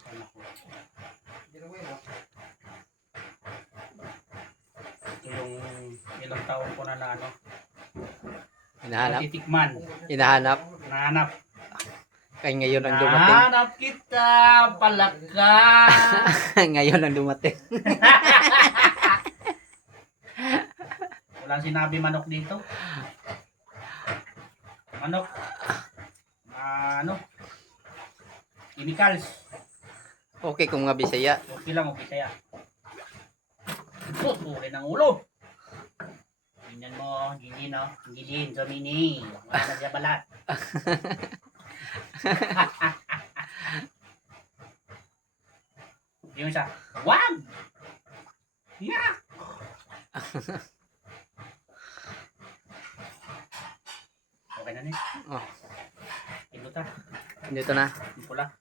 Sana ko. Ito yung ilang taon ko na ano. Hinahanap. Titikman. Hinahanap. Nahanap. Kaya ngayon ang dumating. Nahanap kita, palaka. Ngayon ang dumating. Walang sinabi manok dito. Manok. Ano? Chemicals. Okay kung nga Bisaya. Okay lang, okay saya. Tutuloy ng ulo. Tingnan mo, Gilin, no? Gilin, Domini. Wala na siya balat. Yung siya, wag! Yeah! Okay na niya. Oh, Inuta. dito na. Pula.